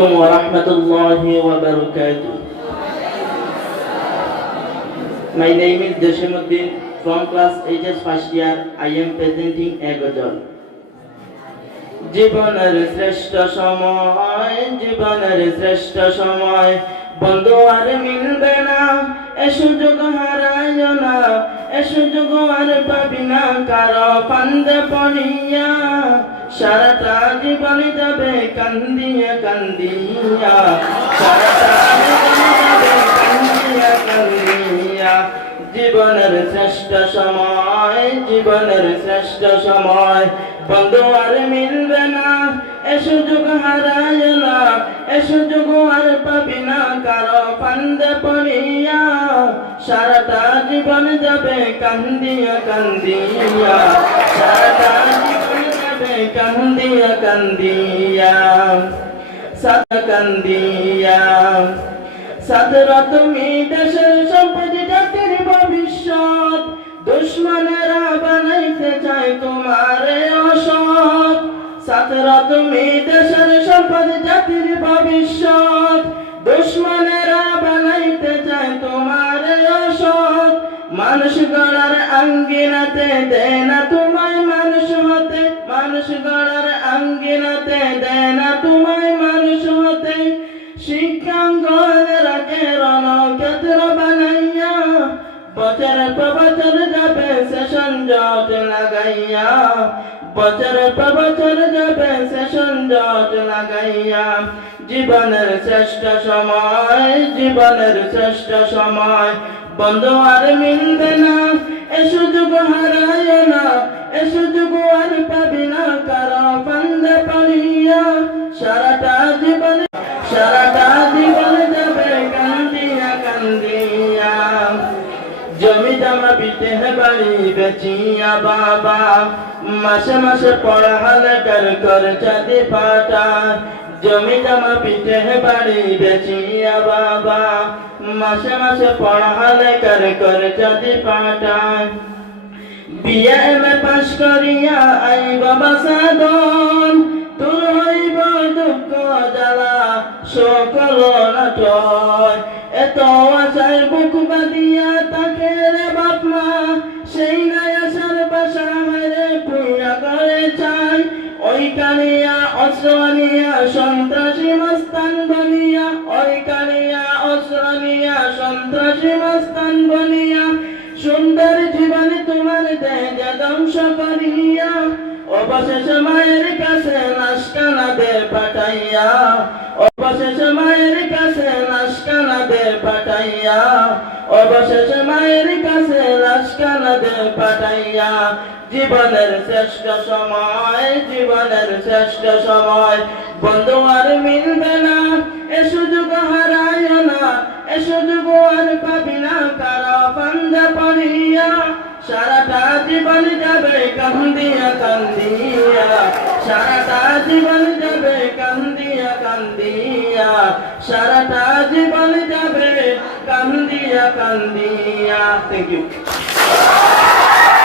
Warahmatullahi wabarakatuh. My name is Jashimuddin from class HS first year. I am presenting a ghazal. জীবনের শ্রেষ্ঠ সময় বন্ধু আর মিলবে না, এ সুযোগ হারাইও না, এ সুযোগ আর পাবি না কারো ফান্দে পড়িয়া। সারাটা জীবন যাবে কান্দিয়া কান্দিয়া, সারাটা জীবন যাবে কান্দিয়া কান্দিয়া। জীবনের শ্রেষ্ঠ সময় বন্ধু আর মিলবে না, এ সুযোগ হারাইও না, এ সুযোগ আর পাবি না কারো ফান্দে পড়িয়া। সারাটা জীবন যাবে কান্দিয়া কান্দিয়া, সারাটা জীবন যাবে কান্দিয়া কান্দিয়া, সাদা কান্দিয়া। ছাত্র তুমি দেশের সম্পদ, জাতির ভবিষ্যৎ, দুশ্মনেরা বানাইতে চায় তোমারে অসৎ। ছাত্র তুমি দেশের সম্পদ, জাতির ভবিষ্যৎ, দুশ্মনেরা বানাইতে চায় তোমারে অসৎ। মানুষ গড়ার আঙ্গিনাতে দেয় না তোমায় মানুষ হতে, মানুষ গড়ার আঙ্গিনাতে দেয় না তোমায় মানুষ হতে। শিক্ষাঙ্গনের রাখে রণক্ষেত্র বানাইয়া, বছরের পর বছর যাবে সেশন জট লাগাইয়া, বছরের পর বছর যাবে সেশন জট লাগাইয়া। জীবনের শ্রেষ্ঠ সময় বন্ধু আর মিলবে না, এ সুযোগ হারাইও না, এ সুযোগ আর পাবি না কারো ফান্দে পড়িয়া। সারাটা জীবন যাবে কান্দিয়া কান্দিয়া। জমি জমা পিতে বাড়ি বেচিয়া বাবা, মাসে মাসে পড়ালেখার খরচা দি পাটা। জমি জমা পিতে বাড়ি বেচিয়া বাবা, মাসে মাসে পড়ালেখার খরচা দি পাটা। বিয়ে এমএ পাশ করিয়া আই বাবা সাধন, তোর হইব দুঃখ জ্বালা সকল নাটয়। এত আশায় বুক বাঁধিয়া তাকে রে বাপ মা, সেই নাই আশার বাসা মেরে পুরা করে চাই। ওই কালিয়া অস্ত্র নিয়া সন্ত্রাসী মস্তান বনিয়া, ওই কালিয়া অস্ত্র নিয়া সন্ত্রাসী মস্তান বনিয়া। সুন্দর জীবন তোমার দেহে ধ্বংস করিয়া, অবশেষে মায়ের কাছে লাশ কানাদে পাঠাইয়া, অবশেষে মায়ের কাছে লাশ কানাদে পাঠাইয়া, অবশেষে মায়ের কাছে লাশ কানাদে পাঠাইয়া। জীবনের শ্রেষ্ঠ সময় বন্ধু আর মিলবে না, এ সুযোগ হারাইও না, এ সুযোগ আর পাবি না কারো ফান্দে পড়িয়া। সারাটা জীবন যাবে কান্দিয়া কান্দিয়া, সারাটা জীবন যাবে কান্দিয়া কান্দিয়া, সারাটা জীবন যাবে কান্দিয়া কান্দিয়া। Thank you.